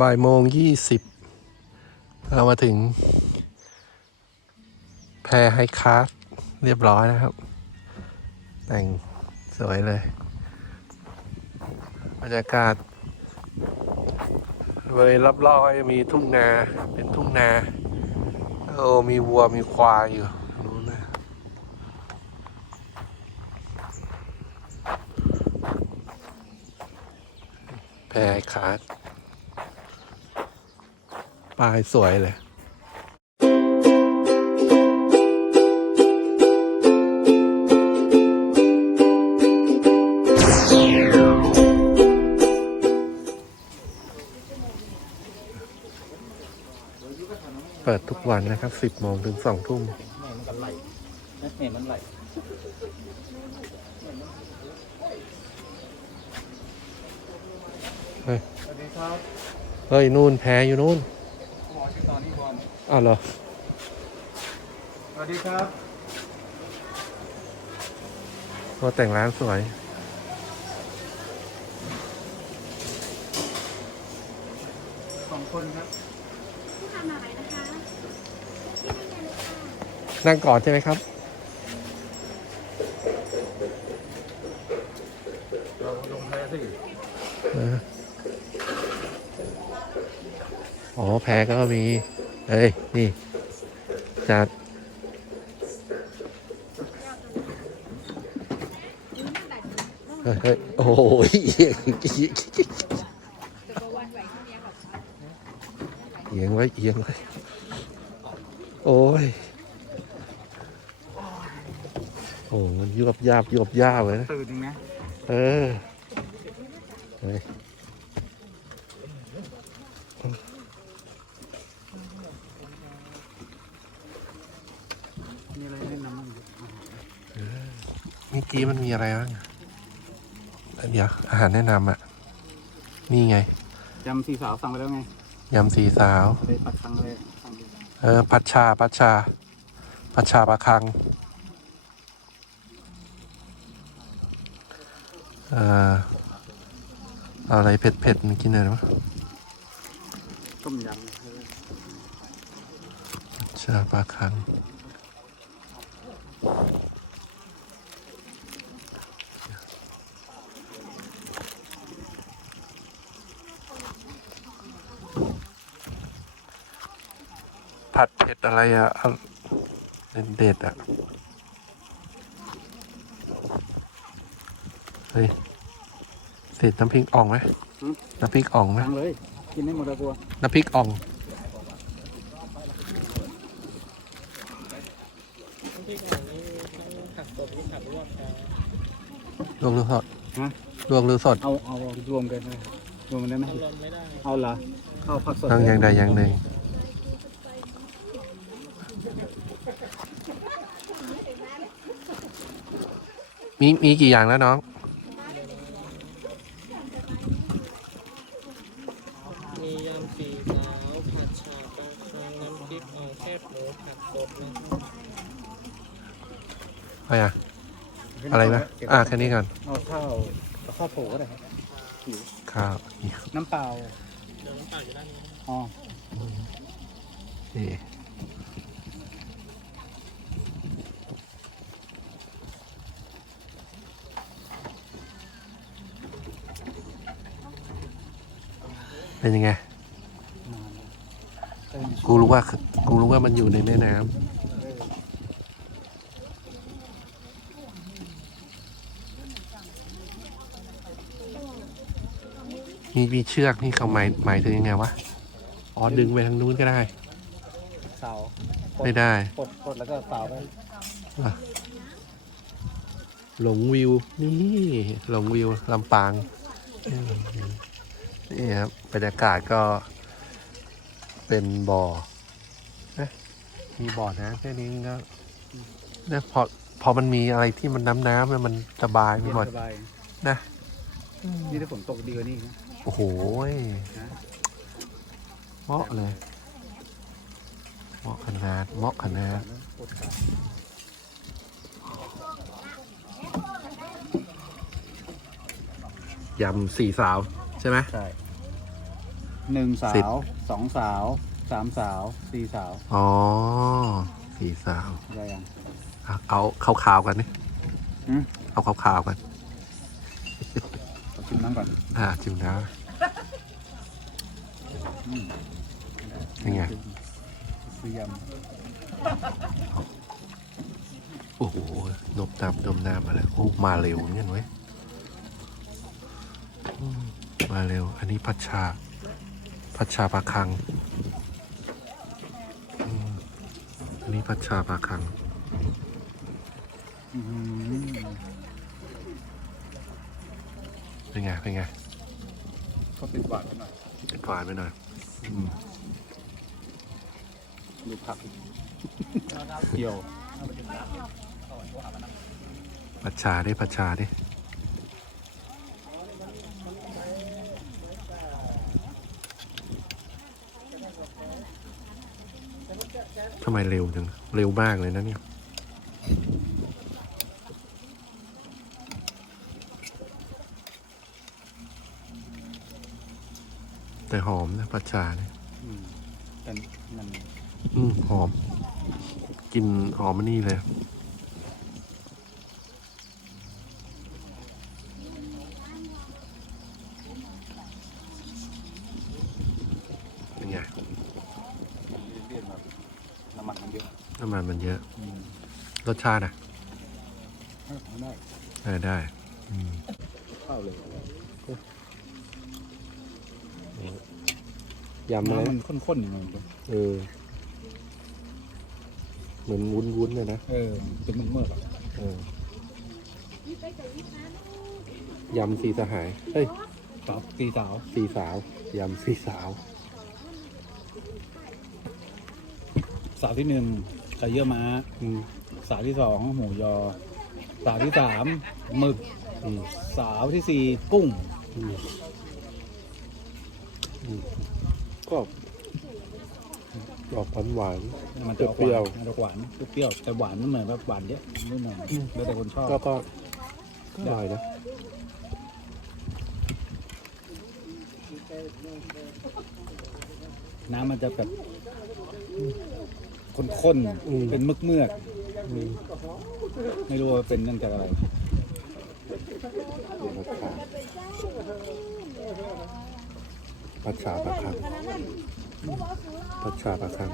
บ่ายโมงยี่สิบเรามาถึง แพรไฮคาสเรียบร้อยนะครับ แต่งสวยเลยบรรยากาศบริเวณรอบๆก็จะมีทุ่งนาเป็นทุ่งนาโอ้มีวัวมีควายอยู่นู้นนะแพรไฮคาส ปลายสวยเลยเปิดทุกวันนะครับ 10โมงถึง2ทุ่มแม่มันกันไหลแม่มันไหลเฮ้ยสวัสดีครับเฮ้ย นู่นแพอยู่นู่น หมอชื่อตอนนี้บอลอ้าวเหรอ สวัสดีครับโอ้แต่งร้านสวย สองคนครับนั่งก่อนใช่ไหมครับ เราลงแพ้สิเอออ๋อ แพก็มี เอ้ย นี่ จัดเฮ้ยเฮ้ยโอ้โหเอียงเอียงไว้เอียงไว้ โอ้ย โอ้มันยวบยาบยวบยาบเลยนะตื่นจริงนะเออเฮ้ย มีอะไรแนะนำบ้างเมื่อกี้มันมีอะไรบ้างอะเดี๋ยวอาหารแนะนำอะ นี่ไงยำสี่สาวสั่งไปแล้วไงยำสีสาวเลยปัดสั่งเลยสั่งเลยเออผัดชาผัดชาผัดชาปลาคังเอ่อเอาอะไรเผ็ดๆมากินหน่อยมั้ยต้มยำผัดชาปลาคัง ผัดเผ็ดอะไรอะเอาเด็ดๆอะเฮ้ยเสร็จน้ำพริกอ่องไหมน้ำพริกอ่องไหมสั่งเลย กินให้หมดเลยบัวน้ำพริกอ่อง ลวกหรือสดฮะ ลวกหรือสดเอาเอารวมกันเลยรวมกันได้ไหมเอาเหรอเอาผักสดต้องอย่างใดอย่างหนึ่งมีมีกี่อย่างแล้วน้อง มียำสีขาวผัดฉาปลาคังน้ำพริกอ่องแคบหมูผัดสดนะครับ อะไรอะ อะไรนะ อะแค่นี้ก่อนเอาข้าวเอาข้าวโถก็ได้ครับข้าวนี่น้ำเปล่าเดี๋ยวน้ำเปล่าอยู่ด้านนี้อ๋อนี่เป็นยังไงนานแล้วเออกูรู้ว่า กูรู้ว่ามันอยู่ในแม่น้ำ มีมีเชือกนี่เขาหมายหมายถึงยังไงวะ อ๋อ ดึงไปทางนู้นก็ได้ เสาไม่ได้กดกดแล้วก็เสาไปหลงวิว นี่หลงวิวลำปาง นี่ครับบรรยากาศก็ เป็นบ่อนะมีบ่อน้ำแค่นี้ก็นะพอพอมันมีอะไรที่มันน้ำน้ำแล้วมันสบายไปเย็นหมด สบายนะ นี่ถ้าฝนตกดีกว่านี้นะ โอ้โหยนะเหมาะเลยเหมาะขนาดเหมาะขนาดปวดขายำสี่สาวใช่ไหมใช่หนึ่งสาสิบวสองสาวสามสาวสี่สาว อ๋อสี่สาวอะไรยังอะเอาขาวๆกันนี่หืมเอาขาวๆกันขอ ชิมน้ำก่อนอ่าจิมนะอืมยังไงซื้อยโอ้โหนบน้ำนมน้ำมาแล้วโอ้มาเร็วเหมือนกันเว้ยอืมมาเร็ว อันนี้พัชชา พัชชาปลาคังอืมอันนี้พัชชาปลาคังำอื้อหือ เป็นไง เป็นไงก็ติดหวานไปหน่อยติดหวานไปหน่อยอืมดูผักเกี่ยวพัชชาดิพัชชาดิทำไมเร็วจัง เร็วมากเลยนะเนี่ย แต่ หอมนะพัชชาเนี่ยอืมแต่มันอืมหอมกลินหอมมันนี่เลย เป็นไงเลี่ยนแบบน้ำมันมันเยอะน้ำมันมันเยอะ อืมรสชาติอะเออทำได้เออได้ อืม เข้าเลย ยำไหมน้ำมันข้นๆอย่างเงี้ยเออ เหมือนวุ้นๆเลยนะ เออเป็นมึงเมื่อกๆอะเออยำสีสหายเฮ้ยสาวตีสาวสีสาวยำสีสาว สาวที่หนึ่งไก่เยี่ยวม้า อืมสาวที่สองหมูยอ สาวที่สามหมึก อืมสาวที่สี่กุ้ง อืมอืม ก็ออกหวานหวาน มันจะออกเปรี้ยวหานมันจะหวานเปรี้ยวแต่หวานมันเหมือนแบบหวานเยอะนิดหน่อยแล้วแต่คนชอบๆก็ก็ก็อร่อยนะน้ำมันจะแบบข้นอืมๆเป็นมึกเมือกอืมๆไม่รู้ว่าเป็นเนื่องจากอะไร เดี๋ยวราคาปัชชาปลาคังปัชชาปลาคัง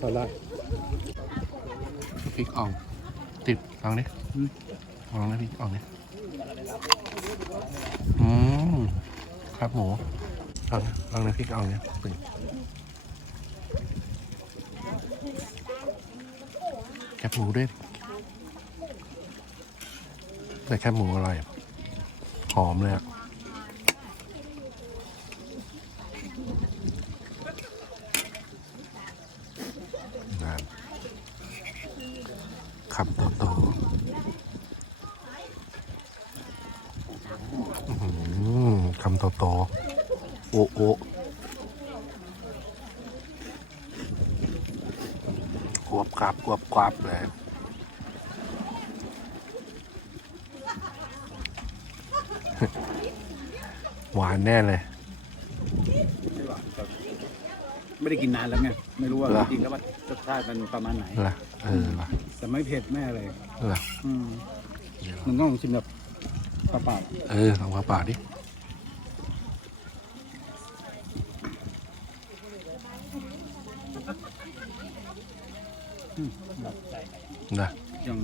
พอละ ริกอ่อง ติดลองดิอืมลองนะพริกอ่องดิอืมครับหมูลองนะลองนะพริกอ่องเนี่ยปึ่งแคบหมูด้วยแต่แคบหมูอร่อยหอมเลยอะงามคำโตๆอื้อหือคำ โตๆโอ้โอ้กวบกราบกวบกราบเลยหวานแน่เลย ไม่ได้กินนานแล้วไง ไม่รู้ว่าเหรอ จริงๆแล้วว่ารสชาติมันประมาณไหน ล่ะเออล่ะแต่ไม่เผ็ดไม่อะไรล่ะอืมเดี๋ยวมันต้องลองชิมแบบเปล่าเออลองมาปากดิๆอืมแบบ นะยัง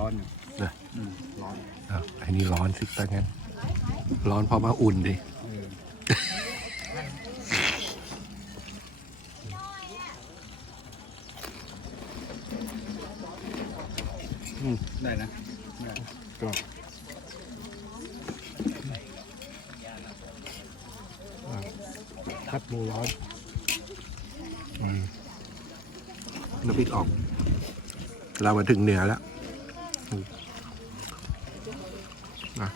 ร้อนๆอยู่นะอืมร้อนอ้าวไอ้นี่ร้อนสิตางั้น ร้อนเพอมาอุ่นดิเอออืมได้นะได้ก็คัดหมูร้อนอืมน้ำพริกออก เรามาถึงเหนือแล้วอืมมา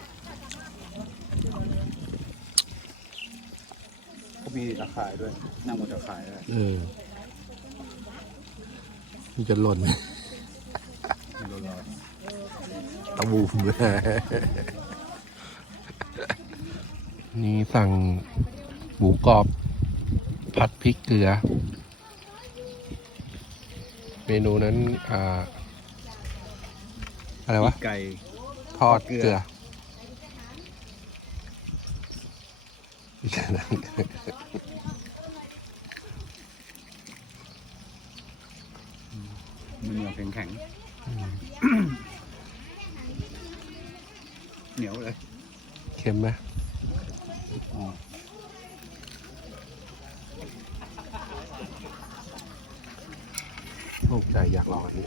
เขามีตะข่ายด้วย นั่งบนตะข่ายได้เออมันจะหล่นไม่รู้รอตะบูมเลยนี่สั่งหมูกรอบ ผัดพริกเกลือ เมนูนั้นอ่าอะไรวะ ไก่ ทอดเกลือ เกลือไม่ใช่นะมันเหนียวแข็งแข็งเหนียวเลย เค็มไหม อ๋อ โอ้ใจอยากลองอันนี้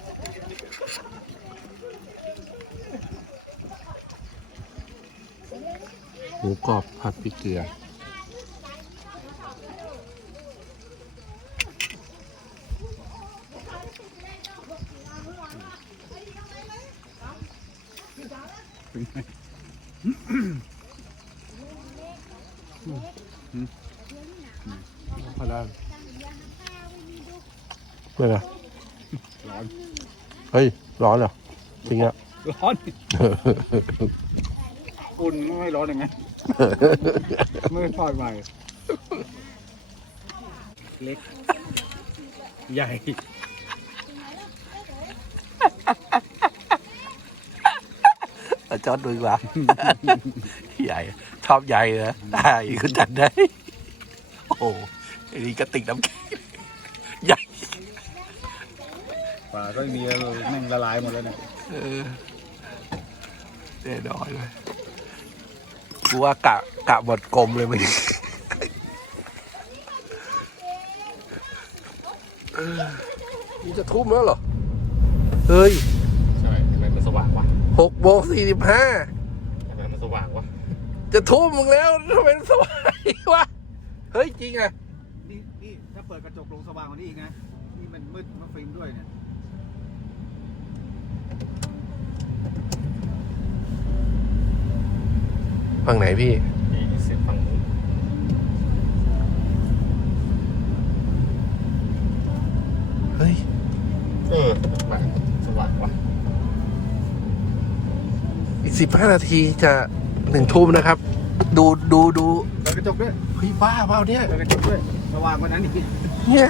หมูกรอบผัดพริกเกลือเป็นไงพอได้เป็นไง ร้อนเฮ้ย ร้อนเหรอ จริงอะร้อนอุ่นไม่ร้อนยังไงไม่ทอดใหม่เล็ก ใหญ่ จอดดูดีกว่าใหญ่ชอบใหญ่เหรอได้คุณจัดได้ โอ้โหไอ้นี่กระติกน้ำแข็งใหญ่ ปลาก็มีแล้วแม่งละลายหมดแล้วเนี่ยเออแน่นอนเลยกูว่ากะกะบดกลมเลยมันนี่จะทุ่มแล้วเหรอ เฮ้ยใช่ทำไมมันสว่างวะหกโมงสี่สิบห้าทำไมมันสว่างวะ จะทุ่มมึงแล้วทำไมมันสว่างวะ เฮ้ย จริงอะนี่นี่ถ้าเปิดกระจกลงสว่างกว่านี้อีกนะ นี่มันมืดมาฟิล์มด้วยเนี่ย ฝั่งไหนพี่นี่เสียงฝั่งนู้นเฮ้ย เออทำไมสว่างวะอีกสิบห้านาทีจะหนึ่งทุ่มนะครับ ดูดูดูเปิดกระจกด้วยเฮ้ยบ้าเปล่าเนี่ย เปิดกระจกด้วยสว่างกว่านั้นอีกเนี่ย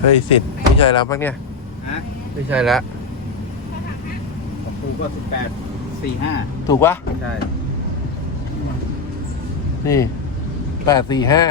เฮ้ยสิทธิ์ไม่ใช่แล้วมั้งเนี่ย ฮะไม่ใช่แล้วประตูก็สิบแปด สี่ห้าถูกปะใช่ นี่แปดสี่ห้า